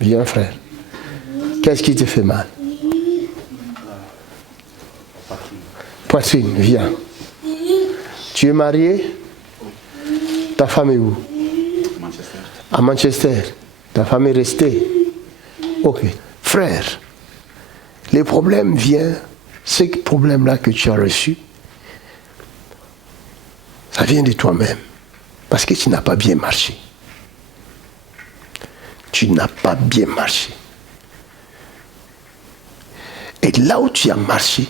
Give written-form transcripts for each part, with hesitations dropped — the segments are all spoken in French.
Viens, frère. Qu'est-ce qui te fait mal? Poitrine, viens. Tu es marié? Ta femme est où? À Manchester. Ta femme est restée? Ok. Frère, les problèmes viennent, ces problèmes-là que tu as reçus, ça vient de toi-même. Parce que tu n'as pas bien marché. Tu n'as pas bien marché. Et là où tu as marché,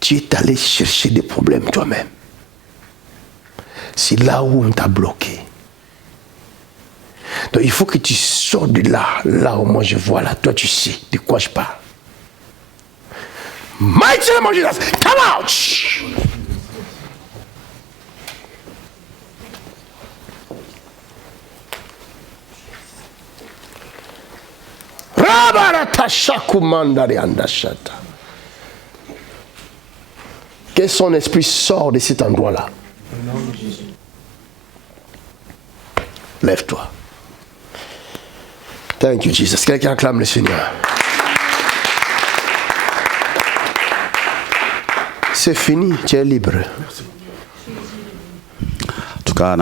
tu es allé chercher des problèmes toi-même. C'est là où on t'a bloqué. Donc il faut que tu sors de là, là où moi je vois là, toi tu sais de quoi je parle. Mighty name of Jesus, come out! Que son esprit sort de cet endroit-là. Lève-toi. Thank you, Jesus. Quelqu'un acclame le Seigneur. C'est fini, tu es libre. En tout cas,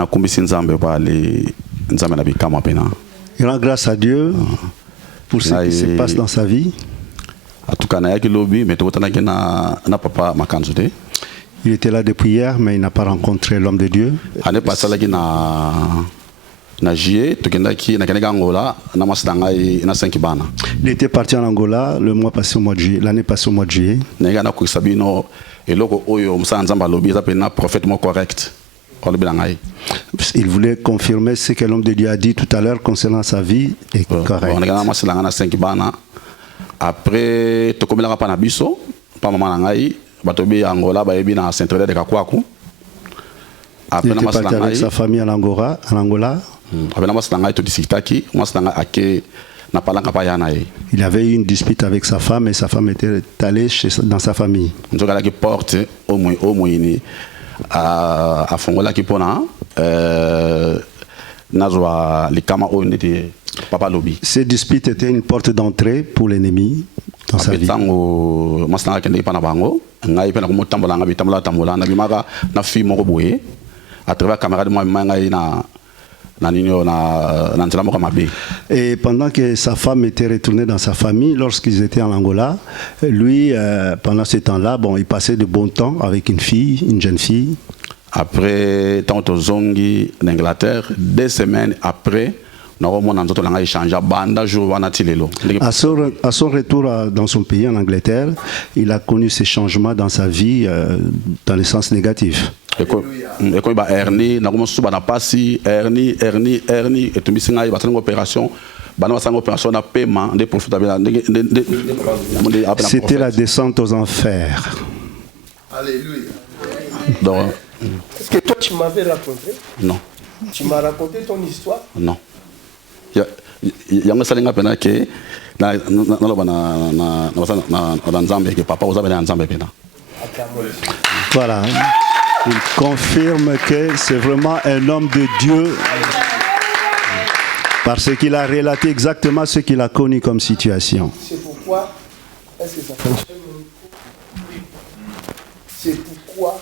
Il rend grâce à Dieu pour ce qui se passe dans sa vie. Il était là depuis hier, mais il n'a pas rencontré l'homme de Dieu. Il était parti en Angola le mois passé au mois de juillet, l'année passée au mois de juillet. Il voulait confirmer ce que l'homme de Dieu a dit tout à l'heure concernant sa vie est correct. Après, tu as pas nabiso, pas maman nangai, batobi Angola, baebi na centre de Kakwaku. Il était parti avec sa famille en Angola. Après na maslanga to disitaki, maslanga ake na palanga pa yanae. Il avait eu une dispute avec sa femme et sa femme était allée dans sa famille. Nzoka qui porte au moyini à fongola qui pona nazwa likama o neti papa lobi. Ces disputes étaient une porte d'entrée pour l'ennemi dans sa vie. Maslanga kende pana bango, ngai pena ko tambola ngabi tambola na bimaka na fi moko boye. À travers camarade moi ngai na. Et pendant que sa femme était retournée dans sa famille, lorsqu'ils étaient en Angola, lui, pendant ce temps-là, bon, il passait de bon temps avec une fille, une jeune fille. Après, tant que Zongi en Angleterre, 2 semaines après, à son retour dans son pays, en Angleterre, il a connu ces changements dans sa vie, dans le sens négatif. Hernie, c'était la descente aux enfers. Alléluia. Est-ce que toi tu m'avais raconté? Non. Tu m'as raconté ton histoire? Non. Il y a un salinga pena que na Nzambe que papa oza bena Nzambe pena. Voilà. Il confirme que c'est vraiment un homme de Dieu parce qu'il a relaté exactement ce qu'il a connu comme situation. C'est pourquoi, est-ce que ça fonctionne? C'est pourquoi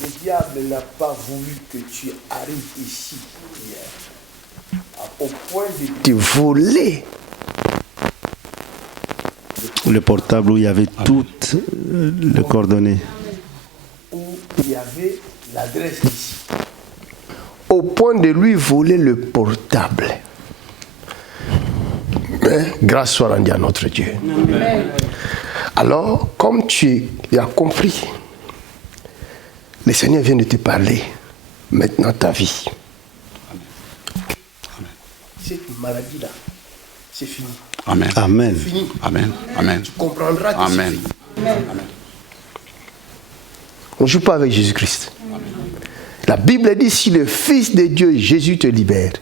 le diable n'a pas voulu que tu arrives ici hier, au point de te voler le portable où il y avait toutes les coordonnées. Où il y avait l'adresse ici. Au point de lui voler le portable. Mais grâce soit rendue à notre Dieu. Amen. Alors, comme tu as compris, le Seigneur vient de te parler. Maintenant, ta vie. Cette maladie-là, c'est fini. Amen. Amen. C'est fini. Amen. Amen. Tu comprendras que Amen. c'est fini. Amen. On ne joue pas avec Jésus-Christ. La Bible dit, si le Fils de Dieu, Jésus, te libère,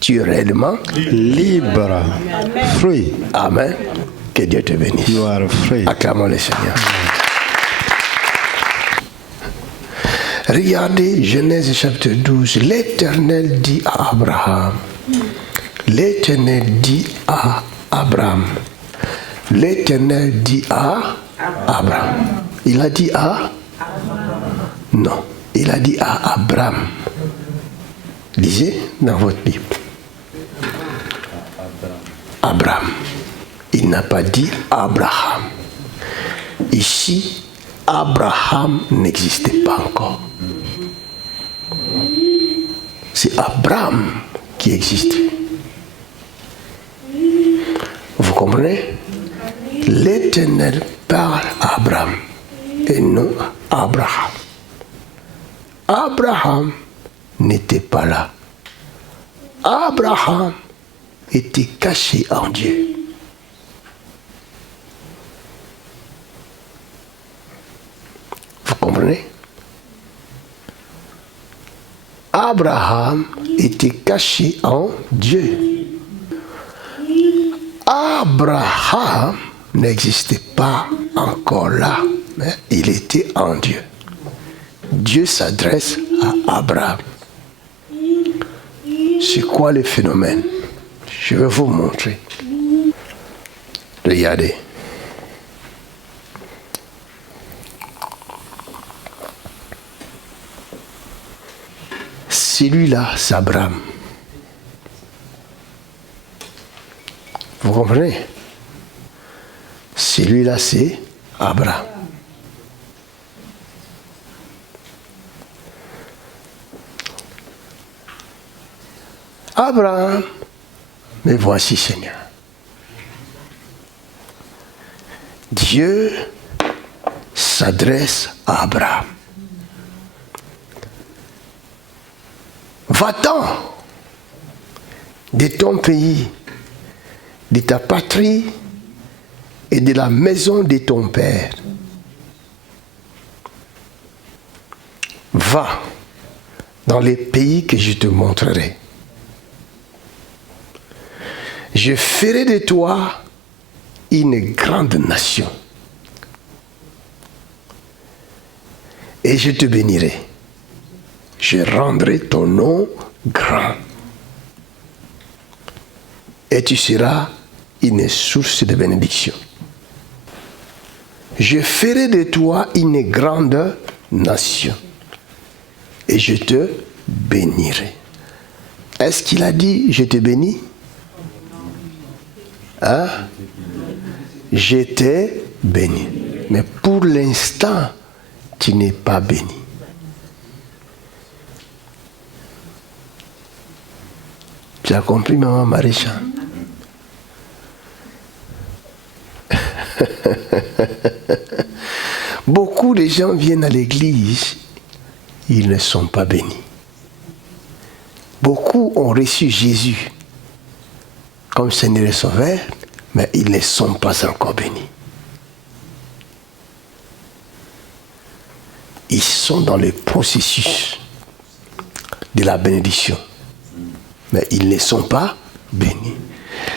tu es réellement libre. Free. Amen. Que Dieu te bénisse. You are free. Acclamons le Seigneur. Regardez Genèse chapitre 12. L'Éternel dit à Abraham, L'Éternel dit à Abraham. L'Éternel dit à Abraham. Il a dit à? Non. Il a dit à Abraham. Lisez dans votre Bible. Abraham. Il n'a pas dit Abraham. Ici, Abraham n'existait pas encore. C'est Abraham qui existait. Vous comprenez? L'Éternel parle à Abraham et non à Abraham. Abraham n'était pas là. Abraham était caché en Dieu. Vous comprenez? Abraham était caché en Dieu. Abraham n'existait pas encore là, mais il était en Dieu. Dieu s'adresse à Abraham. C'est quoi le phénomène? Je vais vous montrer. Regardez. Celui-là, c'est Abraham. Vous comprenez? Celui-là, c'est Abraham. Abraham, mais voici Seigneur. Dieu s'adresse à Abraham. Va-t'en de ton pays, de ta patrie et de la maison de ton père. Va dans les pays que je te montrerai. Je ferai de toi une grande nation. Et je te bénirai. Je rendrai ton nom grand. Et tu seras une source de bénédiction. Je ferai de toi une grande nation. Et je te bénirai. Est-ce qu'il a dit je te bénis? Hein? Je t'ai béni. Mais pour l'instant, tu n'es pas béni. Tu as compris, maman Maréchal? Beaucoup de gens viennent à l'église, ils ne sont pas bénis. Beaucoup ont reçu Jésus comme Seigneur et Sauveur, mais ils ne sont pas encore bénis. Ils sont dans le processus de la bénédiction, mais ils ne sont pas bénis.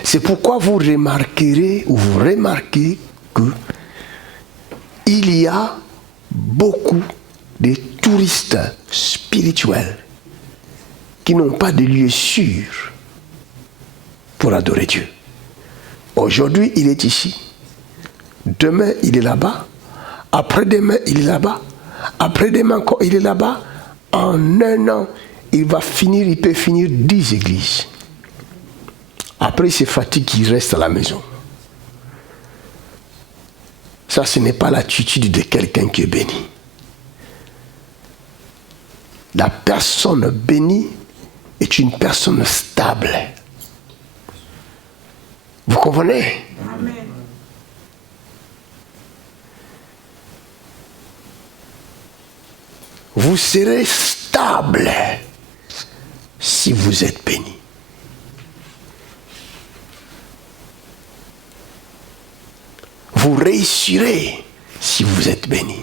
C'est pourquoi vous remarquerez ou vous remarquez que il y a beaucoup de touristes spirituels qui n'ont pas de lieu sûr pour adorer Dieu. Aujourd'hui, il est ici. Demain, il est là-bas. Après-demain, il est là-bas. Après-demain, encore, il est là-bas. En un an, il peut finir 10 églises. Après, il se fatigue, il reste à la maison. Ça, ce n'est pas l'attitude de quelqu'un qui est béni. La personne bénie est une personne stable. Vous comprenez? Amen. Vous serez stable si vous êtes béni. Vous réussirez si vous êtes béni.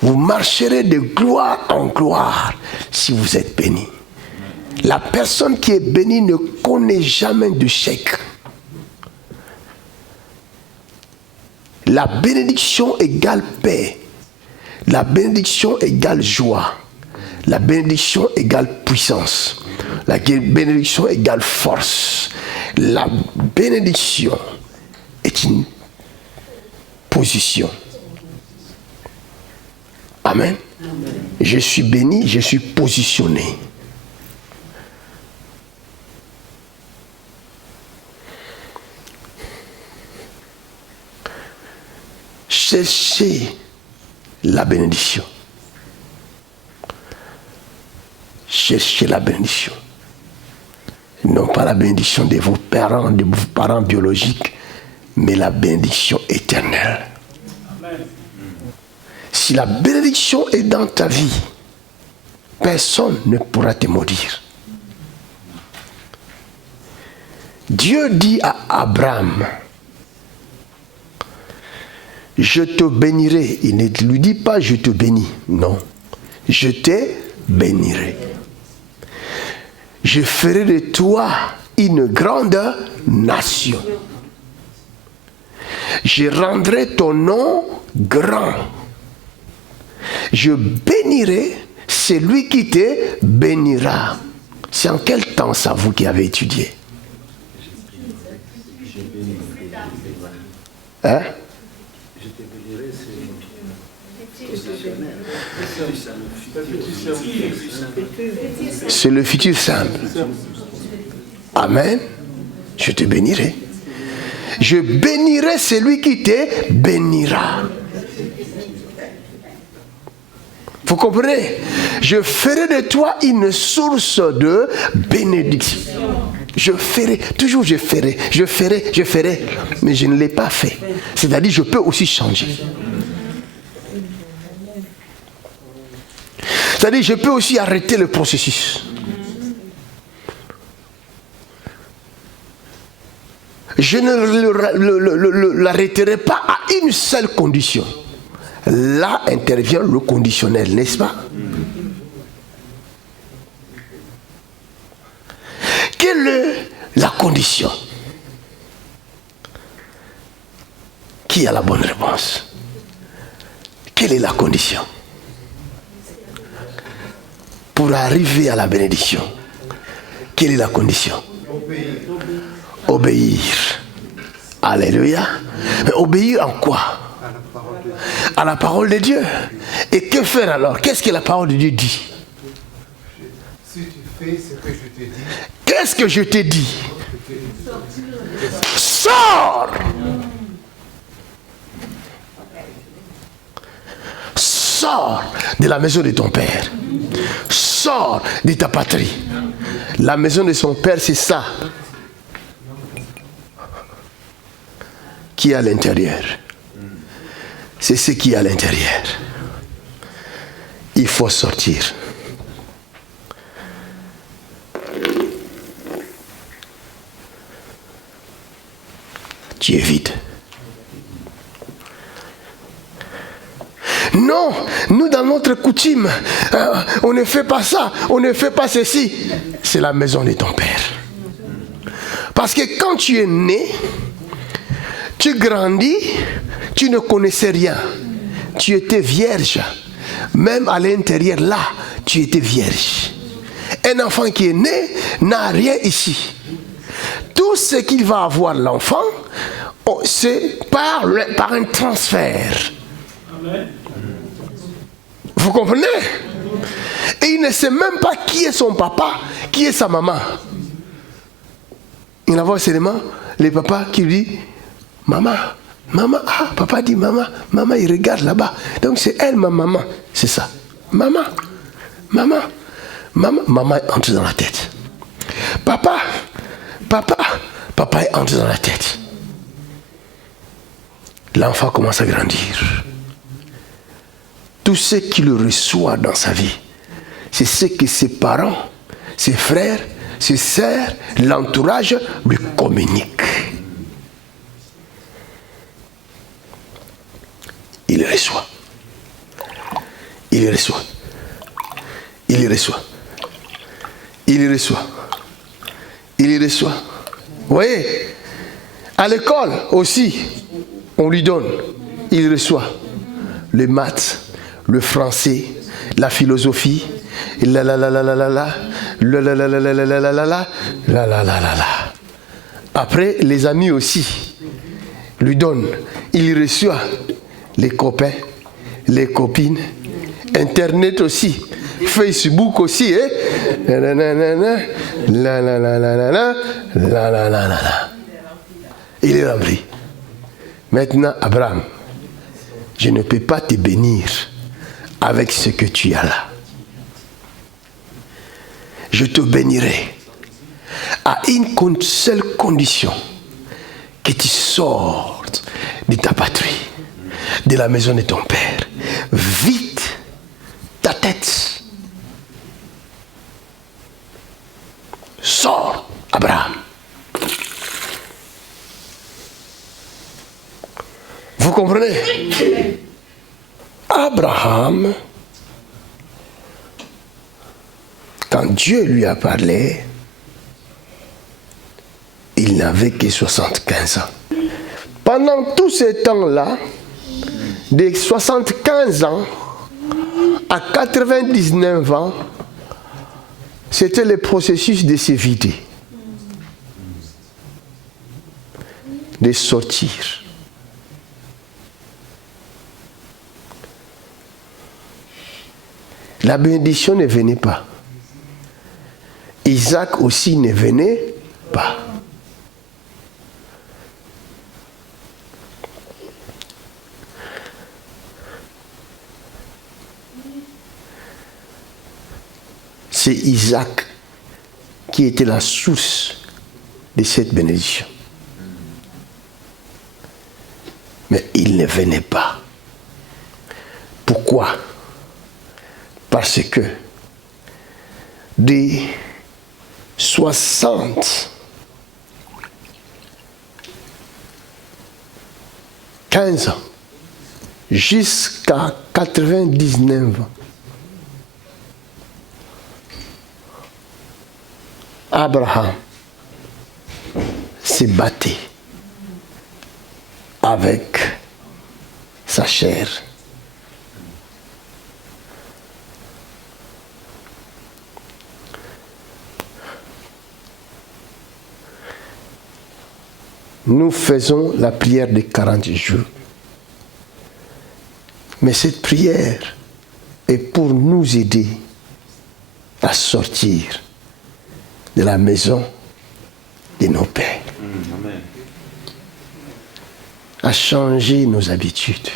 Vous marcherez de gloire en gloire si vous êtes béni. La personne qui est bénie ne connaît jamais de chèque. La bénédiction égale paix. La bénédiction égale joie. La bénédiction égale puissance. La bénédiction égale force. La bénédiction est une position. Amen. Je suis béni, je suis positionné. Cherchez la bénédiction. Cherchez la bénédiction. Non pas la bénédiction de vos parents biologiques, mais la bénédiction éternelle. Amen. Si la bénédiction est dans ta vie, personne ne pourra te maudire. Dieu dit à Abraham, je te bénirai. Il ne lui dit pas je te bénis. Non. Je te bénirai. Je ferai de toi une grande nation. Je rendrai ton nom grand. Je bénirai celui qui te bénira. C'est en quel temps ça, vous qui avez étudié? Hein? C'est le futur simple. Amen. Je te bénirai. Je bénirai celui qui te bénira. Vous comprenez? Je ferai de toi une source de bénédiction. Je ferai, toujours je ferai, mais je ne l'ai pas fait. C'est-à-dire, je peux aussi changer. C'est-à-dire, je peux aussi arrêter le processus. Je ne l'arrêterai pas à une seule condition. Là intervient le conditionnel, n'est-ce pas? Quelle est la condition? Qui a la bonne réponse? Quelle est la condition? Pour arriver à la bénédiction, quelle est la condition? Obéir. Alléluia. Mais obéir en quoi? À la parole de Dieu. Et que faire alors? Qu'est-ce que la parole de Dieu dit? Si tu fais ce que je te dis. Qu'est-ce que je te dis? Sors! Sors de la maison de ton père. Sors de ta patrie. La maison de son père, c'est ça. Qui est à l'intérieur. C'est ce qui est à l'intérieur. Il faut sortir. Tu es vide. Non, nous dans notre coutume, on ne fait pas ça, on ne fait pas ceci. C'est la maison de ton père. Parce que quand tu es né, tu grandis, tu ne connaissais rien. Tu étais vierge. Même à l'intérieur, là, tu étais vierge. Un enfant qui est né n'a rien ici. Tout ce qu'il va avoir, l'enfant, c'est par un transfert. Amen. Vous comprenez? Et il ne sait même pas qui est son papa, qui est sa maman. Il a seulement les papas qui lui disent maman, maman, ah, papa dit maman, maman, il regarde là-bas. Donc c'est elle, ma maman. C'est ça. Maman, maman, maman, maman entre dans la tête. Papa, papa, papa entre dans la tête. L'enfant commence à grandir. Tout ce qu'il reçoit dans sa vie, c'est ce que ses parents, ses frères, ses sœurs, l'entourage lui communiquent. Il reçoit. Il reçoit. Il reçoit. Il reçoit. Il reçoit. Vous voyez, à l'école aussi, on lui donne. Il reçoit les maths, le français, la philosophie, le Après, les amis aussi lui donnent. Il reçoit les copains, les copines, Internet aussi, Facebook aussi. Il est rempli. Maintenant, Abraham, je ne peux pas te bénir avec ce que tu as là. Je te bénirai à une seule condition, que tu sortes de ta patrie, de la maison de ton père. Vite ta tête. Sors, Abraham. Vous comprenez? Abraham, quand Dieu lui a parlé, il n'avait que 75 ans. Pendant tout ce temps-là, de 75 ans à 99 ans, c'était le processus de se vider, de sortir. La bénédiction ne venait pas. Isaac aussi ne venait pas. C'est Isaac qui était la source de cette bénédiction. Mais il ne venait pas. Pourquoi? Parce que des 75 ans jusqu'à 99 ans, Abraham s'est battu avec sa chair. Nous faisons la prière de 40 jours. Mais cette prière est pour nous aider à sortir de la maison de nos pères. À changer nos habitudes.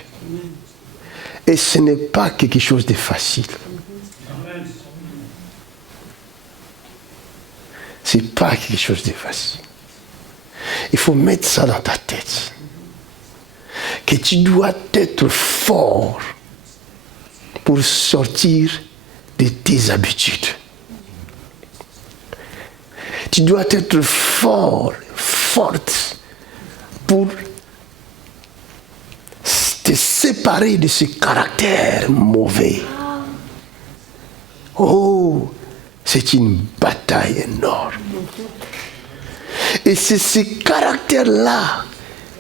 Et ce n'est pas quelque chose de facile. Ce n'est pas quelque chose de facile. Il faut mettre ça dans ta tête. Que tu dois être fort pour sortir de tes habitudes. Tu dois être fort, forte pour te séparer de ce caractère mauvais. Oh, c'est une bataille énorme. Et c'est ce caractère-là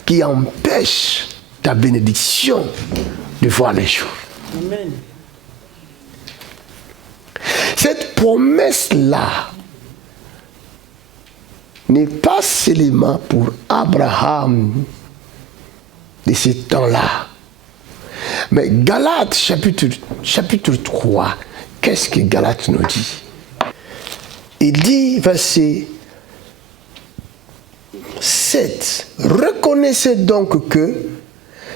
qui empêche ta bénédiction de voir les jours. Amen. Cette promesse-là n'est pas seulement pour Abraham de ce temps-là. Mais Galates chapitre 3, qu'est-ce que Galates nous dit? Il dit, verset 7, reconnaissez donc que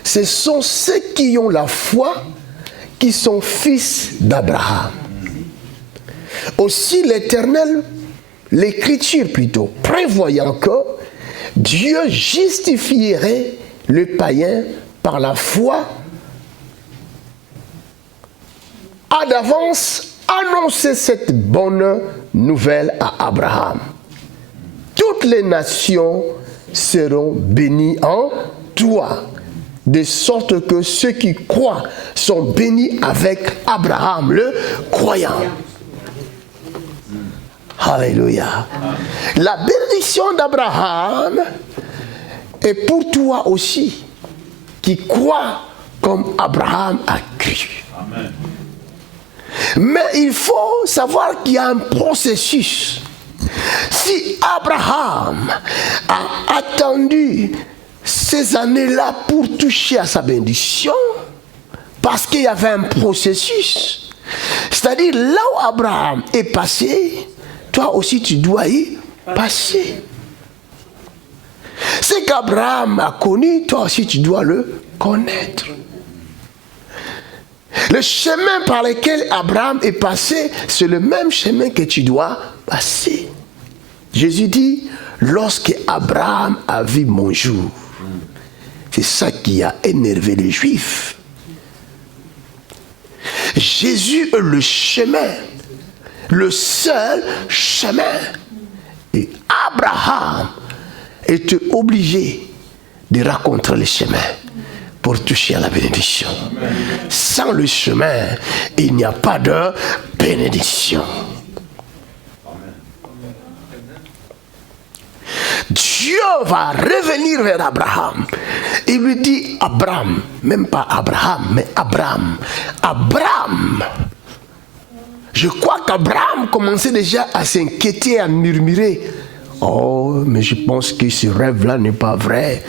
ce sont ceux qui ont la foi qui sont fils d'Abraham. Aussi l'Éternel, l'Écriture plutôt, prévoyant que Dieu justifierait le païen par la foi, a d'avance annoncé cette bonne nouvelle à Abraham. Toutes les nations seront bénies en toi, de sorte que ceux qui croient sont bénis avec Abraham, le croyant. Alléluia. La bénédiction d'Abraham est pour toi aussi, qui crois comme Abraham a cru. Amen. Mais il faut savoir qu'il y a un processus. Si Abraham a attendu ces années-là pour toucher à sa bénédiction, parce qu'il y avait un processus, c'est-à-dire là où Abraham est passé, toi aussi tu dois y passer. Ce qu'Abraham a connu, toi aussi tu dois le connaître. Le chemin par lequel Abraham est passé, c'est le même chemin que tu dois passer. Jésus dit, lorsque Abraham a vu mon jour, c'est ça qui a énervé les Juifs. Jésus est le chemin, le seul chemin. Et Abraham était obligé de rencontrer le chemin pour toucher à la bénédiction. Sans le chemin, il n'y a pas de bénédiction. Dieu va revenir vers Abraham. Il lui dit Abraham, même pas Abraham, mais Abraham. Abraham. Je crois qu'Abraham commençait déjà à s'inquiéter, à murmurer. Oh, mais je pense que ce rêve-là n'est pas vrai.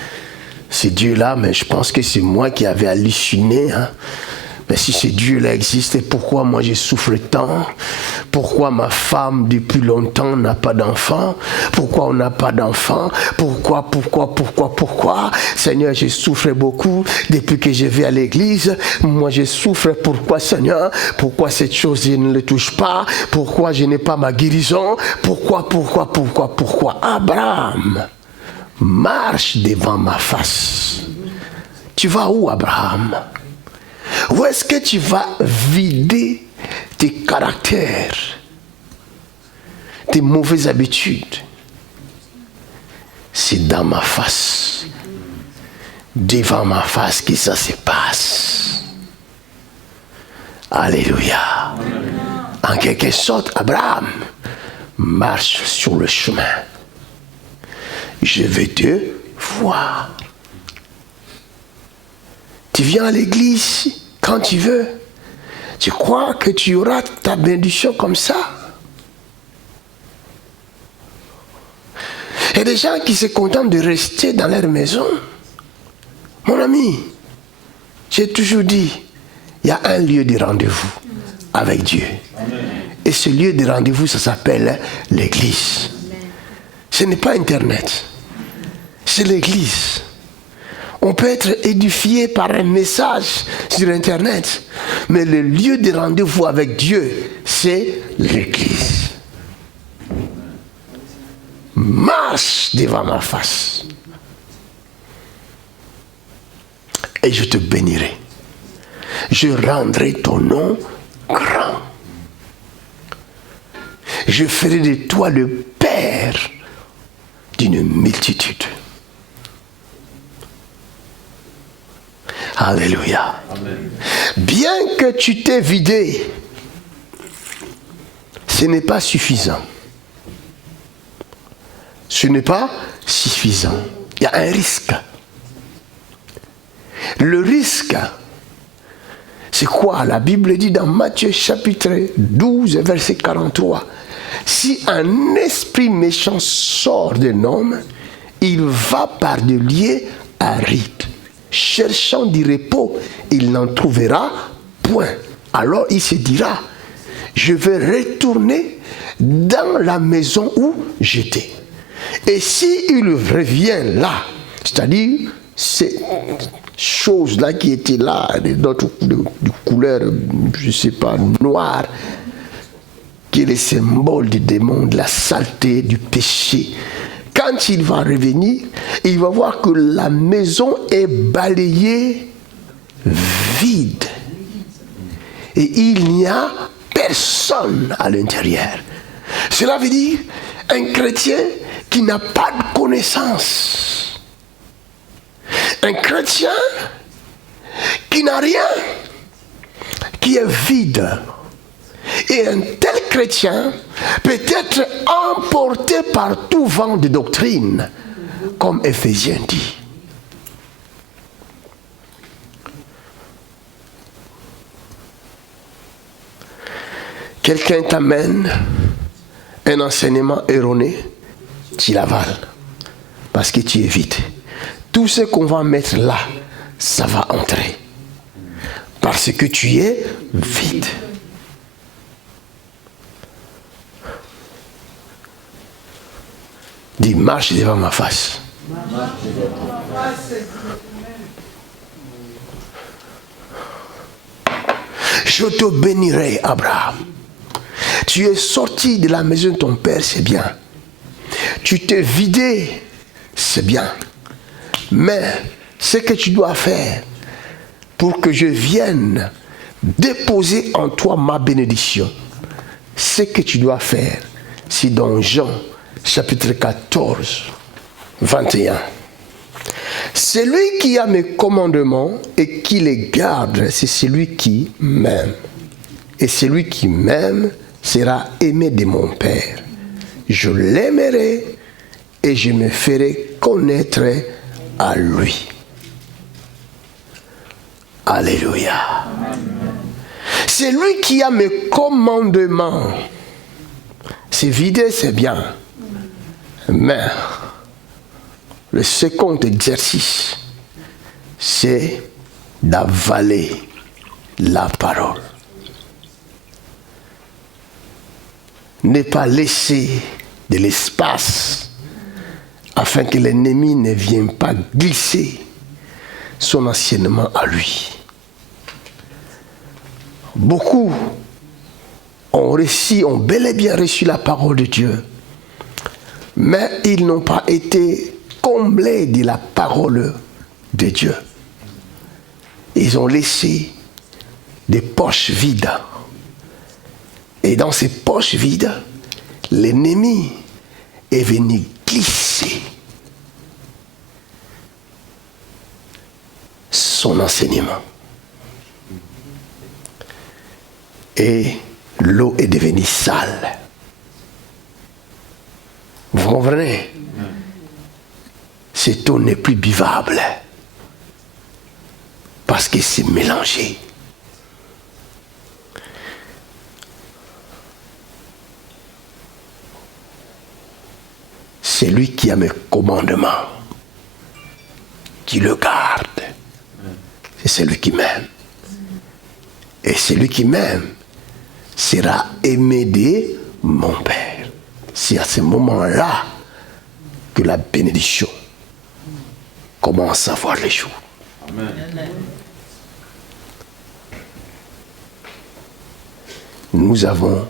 C'est Dieu-là, mais je pense que c'est moi qui avais halluciné. Hein. Mais si ce Dieu-là existait, pourquoi moi je souffre tant? Pourquoi ma femme depuis longtemps n'a pas d'enfant? Pourquoi on n'a pas d'enfant? Pourquoi? Seigneur, je souffre beaucoup depuis que je vais à l'église. Moi je souffre, pourquoi Seigneur? Pourquoi cette chose je ne le touche pas? Pourquoi je n'ai pas ma guérison? Pourquoi? Abraham marche devant ma face. Tu vas où, Abraham? Où est-ce que tu vas vider tes caractères, tes mauvaises habitudes? C'est dans ma face, devant ma face que ça se passe. Alléluia. En quelque sorte, Abraham marche sur le chemin. Je vais te voir. Tu viens à l'église quand tu veux. Tu crois que tu auras ta bénédiction comme ça? Il y a des gens qui se contentent de rester dans leur maison. Mon ami, j'ai toujours dit, il y a un lieu de rendez-vous avec Dieu. Amen. Et ce lieu de rendez-vous, ça s'appelle l'église. Amen. Ce n'est pas Internet, c'est l'église. On peut être édifié par un message sur Internet, mais le lieu de rendez-vous avec Dieu, c'est l'église. Marche devant ma face et je te bénirai. Je rendrai ton nom grand. Je ferai de toi le père d'une multitude. Alléluia. Amen. Bien que tu t'aies vidé, ce n'est pas suffisant. Ce n'est pas suffisant. Il y a un risque. Le risque, c'est quoi? La Bible dit dans Matthieu chapitre 12, verset 43. Si un esprit méchant sort d'un homme, il va par des lieux arides. Cherchant du repos, il n'en trouvera point. Alors il se dira, je vais retourner dans la maison où j'étais. Et s'il revient là, c'est-à-dire ces choses-là qui étaient là, d'autres de couleur, je ne sais pas, noire, qui est le symbole du démon, de la saleté, du péché. Quand il va revenir, il va voir que la maison est balayée vide. Et il n'y a personne à l'intérieur. Cela veut dire un chrétien qui n'a pas de connaissance. Un chrétien qui n'a rien, qui est vide. Et un tel chrétien peut être emporté par tout vent de doctrine, comme Éphésiens dit. Quelqu'un t'amène un enseignement erroné, tu l'avales. Parce que tu es vide. Tout ce qu'on va mettre là, ça va entrer. Parce que tu es vide. Dis, marche devant ma face. Je te bénirai, Abraham. Tu es sorti de la maison de ton père, c'est bien. Tu t'es vidé, c'est bien. Mais ce que tu dois faire pour que je vienne déposer en toi ma bénédiction, ce que tu dois faire, c'est dans Jean chapitre 14, 21. Celui qui a mes commandements et qui les garde, c'est celui qui m'aime. Et celui qui m'aime sera aimé de mon Père. Je l'aimerai et je me ferai connaître à lui. Alléluia. C'est lui qui a mes commandements. C'est vidé, c'est bien. Mais le second exercice, c'est d'avaler la parole. Ne pas laisser de l'espace afin que l'ennemi ne vienne pas glisser son enseignement à lui. Beaucoup ont bel et bien reçu la parole de Dieu, mais ils n'ont pas été comblés de la parole de Dieu. Ils ont laissé des poches vides. Et dans ces poches vides, l'ennemi est venu glisser son enseignement. Et l'eau est devenue sale. Vous comprenez? Cette eau n'est plus buvable parce que c'est mélangé. C'est lui qui a mes commandements, qui le garde. C'est celui qui m'aime. Et celui qui m'aime sera aimé de mon Père. C'est à ce moment-là que la bénédiction commence à voir les jours. Amen. Nous avons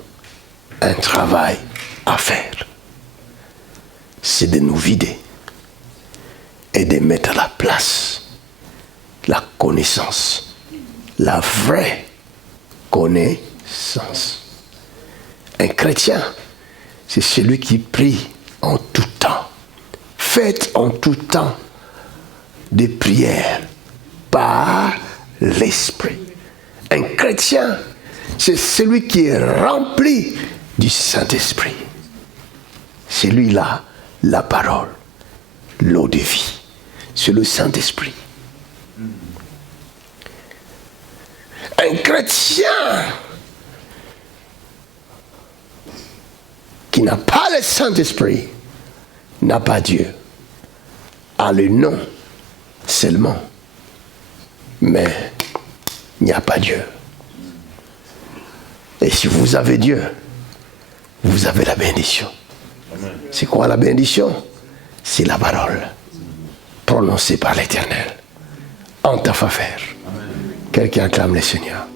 un travail à faire. C'est de nous vider et de mettre à la place la connaissance, la vraie connaissance. Un chrétien, c'est celui qui prie en tout temps. Faites en tout temps des prières par l'Esprit. Un chrétien, c'est celui qui est rempli du Saint-Esprit. C'est lui-là, la parole, l'eau de vie. C'est le Saint-Esprit. Un chrétien qui n'a pas le Saint-Esprit n'a pas Dieu. A le nom seulement, mais il n'y a pas Dieu. Et si vous avez Dieu, vous avez la bénédiction. C'est quoi la bénédiction? C'est la parole prononcée par l'Éternel en ta faveur. Quelqu'un acclame le Seigneur.